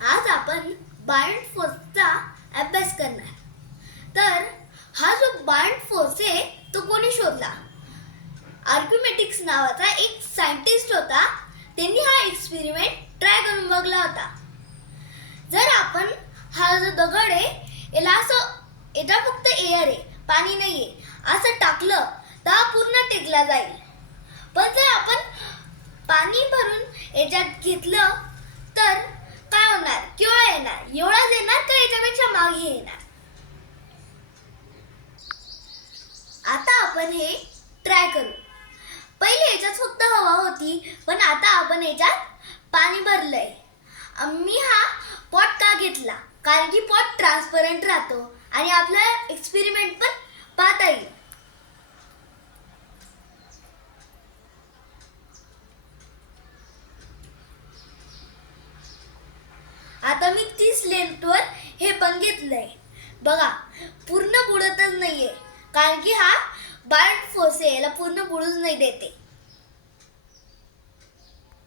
आज आपण बायंट फोर्सचा अभ्यास करणार. तर हा जो बायंट फोर्स आहे तो कोणी शोधला? आर्किमेटिक्स नावाचा एक सायंटिस्ट होता. त्यांनी हा एक्सपेरिमेंट ट्राय करून बघला होता. जर आपण हा जो दगड आहे याला असं याचा फक्त एअर आहे, पाणी नाहीये, असं टाकलं तर हा पूर्ण टेकला जाईल. पण जर आपण पाणी भरून याच्यात घेतलं तर काय होणार? किंवा येणार एवढाच येणार का याच्यापेक्षा मागे येणार? आता आपण हे ट्राय करू. पहिले याच्यात फक्त हवा होती, पण आता आपण याच्यात पाणी भरलंय. मी हा पॉट का घेतला? कारण की पॉट ट्रान्सपरंट राहतो आणि आपला एक्सपेरिमेंट पण पाहता येईल. आता मी 30 लेंथवर हे पण घेतलंय. बघा, पूर्ण बुडतच नाहीये कारण की हा बायंट फोर्स आहे, याला पूर्ण बुडूच नाही देते.